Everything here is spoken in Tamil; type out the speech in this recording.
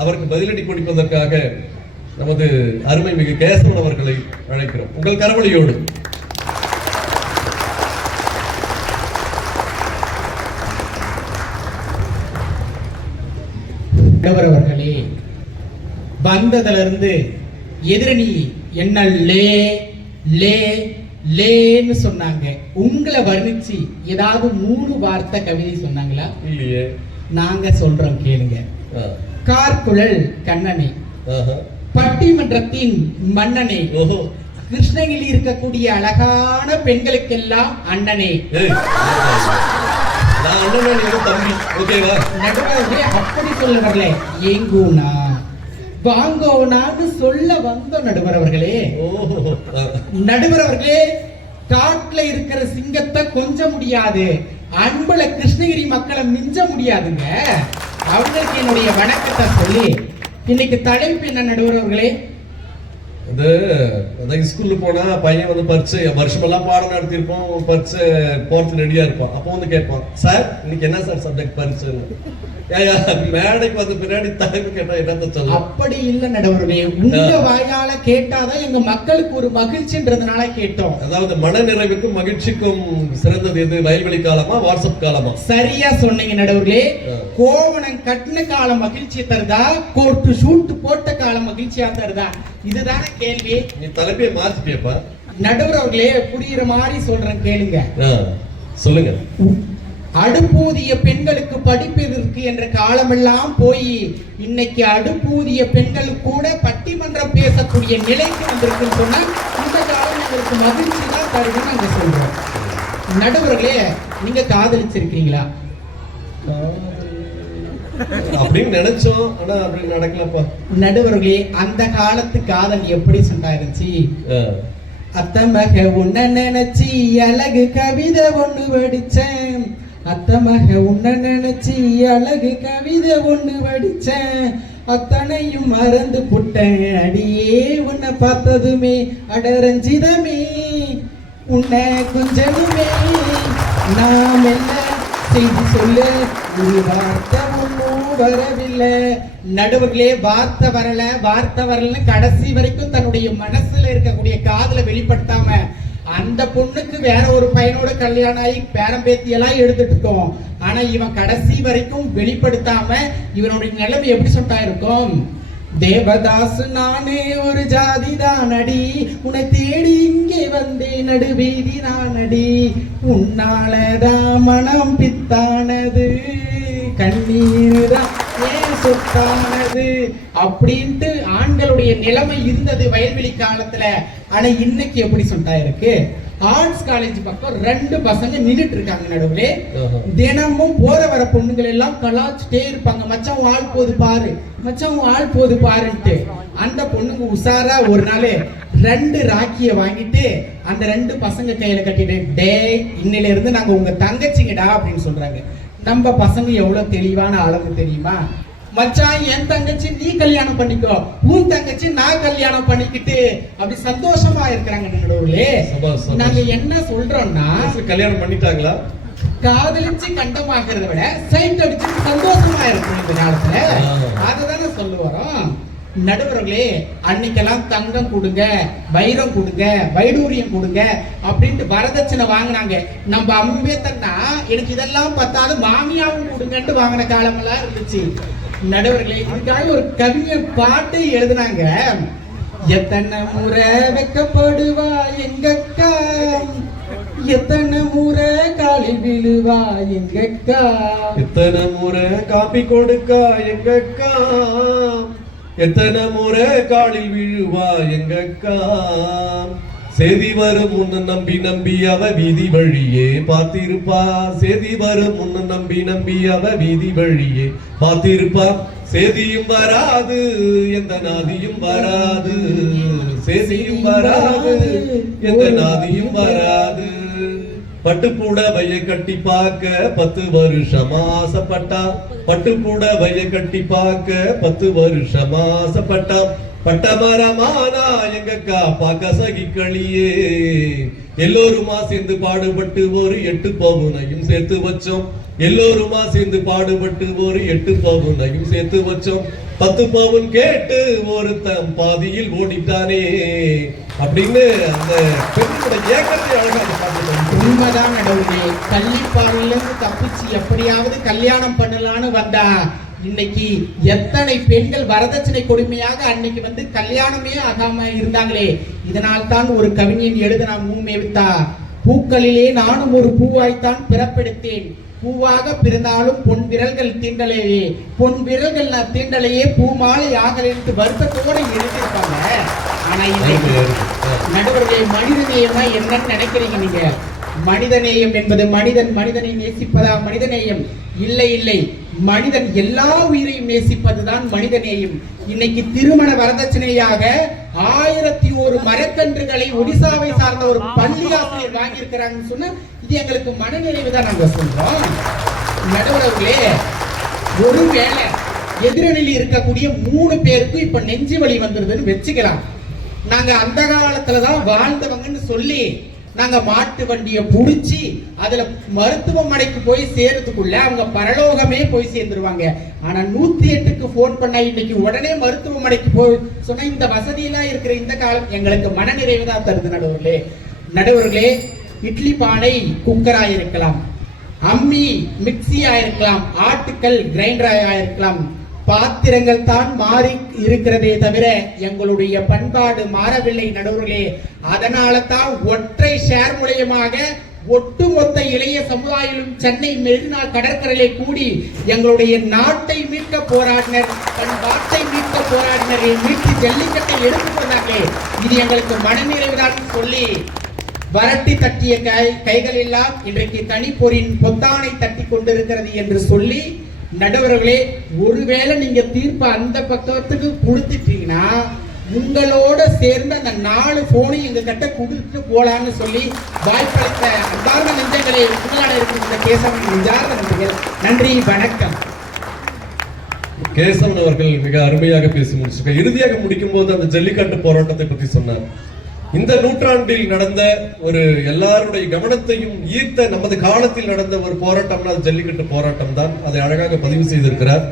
அவருக்கு பதிலடி கொடுப்பதற்காக நமது அருமை மிகு கேசவன் அவர்களை அழைக்கிறோம். உங்கள் கரவொலியோடு. அவர்களே, வந்ததிலிருந்து எதிரணி என்ன லே லே லேன்னு சொன்னாங்க. உங்களை வர்ணிச்சு ஏதாவது 3 வார்த்தை கவிதை சொன்னாங்களா? இல்லையே. நாங்க சொல்றோம் கேளுங்க. கார்குழல் கண்ணனை, பட்டிமன்றத்தின் மன்னனை, கிருஷ்ணகிரி இருக்கக்கூடிய அழகான பெண்களுக்கெல்லாம் அண்ணனே. நடுவர்களே, அப்படி சொல்ல வரல, ஏங்கோனா வாங்கோனான்னு சொல்ல வந்த நடுவரவர்களே. நடுவரவர்களே, காட்டுல இருக்கிற சிங்கத்தை கொஞ்ச முடியாது, அன்புல கிருஷ்ணகிரி மக்களை மிஞ்ச முடியாதுங்க. அவங்களுக்கு என்னுடைய வணக்கத்தை சொல்லி இன்னைக்கு தலைப்பு என்ன நடுவரவர்களே? ஸ்கூல்ல போனா பையன் வந்து பரிச்சு வருஷமெல்லாம் பாடம் நடத்திருப்போம், பரிச்சு போறது ரெடியா இருப்பான். அப்போ வந்து கேட்பான், சார் இன்னைக்கு என்ன சார் சப்ஜெக்ட் பரிச்சுன்னு. மேடைக்கு வந்து பின்னாடி தலைப்பு கேட்டா என்ன சொல்ல? அப்படி இல்ல நடுவர்களே, உங்க வாயால கேட்டாதான் எங்க மக்களுக்கு ஒரு மகிழ்ச்சின்றதுனால கேட்டோம். அதாவது மன நிறைவுக்கும் மகிழ்ச்சிக்கும் சிறந்தது எது? வயல்வெளி காலமா, வாட்ஸ்அப் காலமா? சரியா சொன்னீங்க நடுவர்களே. கோவணம் கட்டின காலம் மகிழ்ச்சி தருதா, கோட்டு ஷூட் போட்ட காலம் மகிழ்ச்சியா தருதா? இதுதானே கேள்வி. நீ தலைப்பையை மாத்திட்டியப்பா. நடுவர்களே, புரியுற மாதிரி சொல்றேன் கேளுங்க. சொல்லுங்க. அடுப்பூதிய பெண்களுக்கு படிப்பதற்கு என்ற காலமெல்லாம் போய் இன்னைக்கு அடுப்பூதிய பெண்களுக்கு கூட பட்டிமன்றம் பேசக்கூடிய நிலைக்கு வந்திருக்குன்னு சொன்னா இந்த காலம் எங்களுக்கு மகிழ்ச்சி தான் தருதுன்னு நாங்க சொல்றோம். நடுவர்களே, நீங்க காதலிச்சிருக்கீங்களா? அப்படின்னு நினைச்சோம், ஆனா அப்படி நடக்கலப்பா. நடுவர்களே, அந்த காலத்து காதல் எப்படி சொன்னாருச்சு? அத்தமக உன்ன நினைச்சி அழகு கவிதை ஒண்ணு வடிச்சேன், அத்தமக உன்ன நினைச்சி அழகு கவிதை ஒண்ணு வடிச்சேன், அத்தனையும் மறந்து புட்டேன் அடியே உன்னை பார்த்ததுமே அடரஞ்சிதமே உன்னை கொஞ்சமே நாம் என்ன செய்தி சொல்லு, ஒரு வார்த்தை ஒன்னும் வரவில்லை. நடுவர்களே, வார்த்தை வரலன்னு கடைசி வரைக்கும் தன்னுடைய மனசுல இருக்கக்கூடிய காதலை வெளிப்படுத்தாம அந்த பொண்ணுக்கு வேற ஒரு பையனோட கல்யாணம் ஆகி பேரம்பேத்தி எல்லாம் எடுத்துட்டு இருக்கோம். ஆனா இவன் கடைசி வரைக்கும் வெளிப்படுத்தாம இவனுடைய நிலைமை எப்படி சொன்னா இருக்கும்? தேவதாசு நானே ஒரு ஜாதி தானடி, உன்னை தேடி இங்கே வந்தேன் நடுவீதி நானடி, உன்னாலதான் மனம் பித்தானது கண்ணீர்தான் ஏன் சொத்தானது அப்படின்ட்டு ஆண்களுடைய நிலைமை இருந்தது வயல்வெளி காலத்துல. ஆனா இன்னைக்கு எப்படி சொன்னா இருக்கு? ஆர்ட்ஸ் காலேஜ் பக்கம் 2 பசங்க நின்றுட்டு இருக்காங்க நடுவுலே. தினமும் போற வர பொண்ணுகள் எல்லாம் கலாச்சிட்டே இருப்பாங்க, மச்சான் ஆள் போது பாரு, மச்சான் ஆள் போது பாருன்ட்டு. அந்த பொண்ணுங்க உஷாரா ஒரு நாள் 2 ராக்கிய வாங்கிட்டு அந்த 2 பசங்க கையில கட்டிட்டு, டே இன்னையில இருந்து நாங்க உங்க தங்கச்சிங்கடா அப்படின்னு சொல்றாங்க. நம்ம பசங்க எவ்வளவு தெளிவான அளவு தெரியுமா? மச்சான் என் தங்கச்சி நீ கல்யாணம் பண்ணிக்கோ, உன் தங்கச்சி நான் கல்யாணம் பண்ணிக்கிட்டு அப்படி சந்தோஷமா இருக்கிறாங்க. நடுவுலே நாங்க என்ன சொல்றோம்னா, கல்யாணம் பண்ணிட்டாங்களா? காதலிச்சு கண்டமாகிறத விட சைட் அடிச்சு சந்தோஷமா இருக்கும் இந்த காலத்துல. அதுதானே சொல்ல வரோம். நடுவர்களே, அன்னைக்கெல்லாம் தங்கம் கொடுங்க, வைரம் கொடுங்க, வைடூரியம் கொடுங்க அப்படின்ட்டு வரதட்சணை வாங்கினாங்க. நம்ம அம்பேத்கர்னா எனக்கு இதெல்லாம் பத்தாது மாமியாவும் கொடுங்கன்ட்டு வாங்கின காலமெல்லாம் இருந்துச்சு. நடுவர்களே, இதுக்காக ஒரு கவிஞர் பாட்டு எழுதினாங்க. எத்தனை முறை வெக்கப்படுவா எங்கக்கா, எத்தனை முறை காலில் விழுவா எங்கக்கா, எத்தனை முறை காப்பி கொடுக்கா எங்கக்கா, எத்தனை முறை காலில் விழுவா எங்கக்கா, சேதி வரும் முன்ன நம்பி நம்பி அவ வீதி வழியே பார்த்திருப்பா, சேதி வரும் முன்ன நம்பி நம்பி அவ வீதி வழியே பார்த்திருப்பா, சேதியும் வராது எந்த நாதியும் வராது, சேதியும் வராது எந்த நாதியும் வராது, பட்டு புடவைய கட்டி பார்க்க 10 வருஷமா ஆசைப்பட்டா, பட்டு புடவைய கட்டி பார்க்க 10 வருஷமா ஆசைப்பட்டா, பட்ட மரமானா எங்கக்கா பார்க்க சகிக்களியே, எல்லோருமா சேர்ந்து பாடுபட்டு ஒரு 8 பவுனையும் சேர்த்து வச்சோம், எல்லோருமா சேர்ந்து பாடுபட்டு ஒரு 8 பவுனையும் சேர்த்து வச்சோம், 10 பவுன் கேட்டு ஒருத்தன் பாதியில் ஓடிட்டானே அப்படின்னு அந்த பெண்ணோட ஏக்கத்தை அழகாக பார்த்து. உண்மைதான் நடுவுலே, கள்ளிப்பாறையிலிருந்து தப்பிச்சு எப்படியாவது கல்யாணம் பண்ணலான்னு வந்தா இன்னைக்கு எத்தனை பெண்கள் வரதட்சணை கொடுமையாக அன்னைக்கு வந்து கல்யாணமே ஆகாம இருந்தாங்களே. இதனால் தான் ஒரு கவிஞன் எழுதினா மூமெவித்தா, பூக்களிலே நானும் ஒரு பூவாய்த்தான் பிறப்பெடுத்தேன், பூவாக பிறந்தாலும் பொன் விரல்கள் தீண்டலையே, பொன் விரல்கள் தீண்டலையே பூமாலை ஆகலென்று வருத்தத்தோட எழுதியிருப்பாங்க. ஆனா இன்னைக்கு நடுவர்களே, மனிதநேயமா என்னன்னு நினைக்கிறீங்க நீங்க? மனிதநேயம் என்பது மனிதனை நேசிப்பதா மனிதநேயம்? இல்லை இல்லை, மனிதன் எல்லா உயிரையும் நேசிப்பதுதான் மனிதநேயம். இன்னைக்கு திருமண வரதட்சணையாக 1001 மரக்கன்றுகளை ஒடிசாவை சார்ந்த ஒரு பள்ளி ஆசிரியர் வாங்கியிருக்கிறாங்கன்னு சொன்னா இது எங்களுக்கு மனநிறைவு தான் நாங்க சொல்றோம். நடுவர்களே, ஒருவேளை எதிரணியில் இருக்கக்கூடிய 3 பேருக்கு இப்ப நெஞ்சு வலி வந்துருதுன்னு வச்சுக்கலாம். நாங்க அந்த காலத்துலதான் வாழ்ந்தவங்கன்னு சொல்லி நாங்க மாட்டு வண்டியை புடிச்சு அதுல மருத்துவமனைக்கு போய் சேர்றதுக்குள்ள அவங்க பரலோகமே போய் சேர்ந்துருவாங்க. ஆனா 108க்கு போன் பண்ணா இன்னைக்கு உடனே மருத்துவமனைக்கு போய் சொன்னா இந்த வசதி எல்லாம் இருக்கிற இந்த காலம் எங்களுக்கு மனநிறைவு தான் தருது. நடுவர்களே, இட்லி பானை குக்கரா இருக்கலாம், அம்மி மிக்சியா இருக்கலாம், ஆட்டுக்கல் கிரைண்டரா இருக்கலாம், பாத்திரங்கள் தான் மாறி இருக்கிறதே தவிர எங்களுடைய பண்பாடு மாறவில்லை நடுவர்களே. அதனால தான் ஒற்றை ஷேர் மூலமாக ஒட்டுமொத்த இளைய சமுதாயம் சென்னை மெரினா கடற்கரையிலே கூடி எங்களுடைய நாட்டை மீட்க போராடினர், பண்பாட்டை மீட்க போராடினரை மீட்டு ஜல்லிக்கட்டை எடுத்துக் கொண்டார்களே. இது எங்களுக்கு மனநிறைவுதான் சொல்லி வரட்டி தட்டிய கைகள் எல்லாம் இன்றைக்கு தனிப்பொறின் பொத்தானை தட்டி கொண்டிருக்கிறது என்று சொல்லி, நடுவர்களே, ஒருவேளை நீங்க தீர்ப்பு அந்த பக்கத்துக்கு கொடுத்துட்டீங்கன்னா உங்களோட சேர்ந்து அந்த 4 போனை எங்க கிட்ட கொடுத்துட்டு போலான்னு சொல்லி வாய்ப்பளித்த அன்பார்ந்த நெஞ்சங்களை உங்களாட இருக்கின்ற கேசவன் நெஞ்சார்ந்த நன்றிகள். நன்றி, வணக்கம். கேசவன் அவர்கள் மிக அருமையாக பேசி முடிச்சிருக்க. இறுதியாக முடிக்கும் போது அந்த ஜல்லிக்கட்டு போராட்டத்தை பற்றி சொன்னார். இந்த நூற்றாண்டில் நடந்த ஒரு எல்லாருடைய கவனத்தையும் ஈர்த்த நமது காலத்தில் நடந்த ஒரு போராட்டம்னா அது ஜல்லிக்கட்டு போராட்டம் தான். அதை அழகாக பதிவு செய்திருக்கிறார்.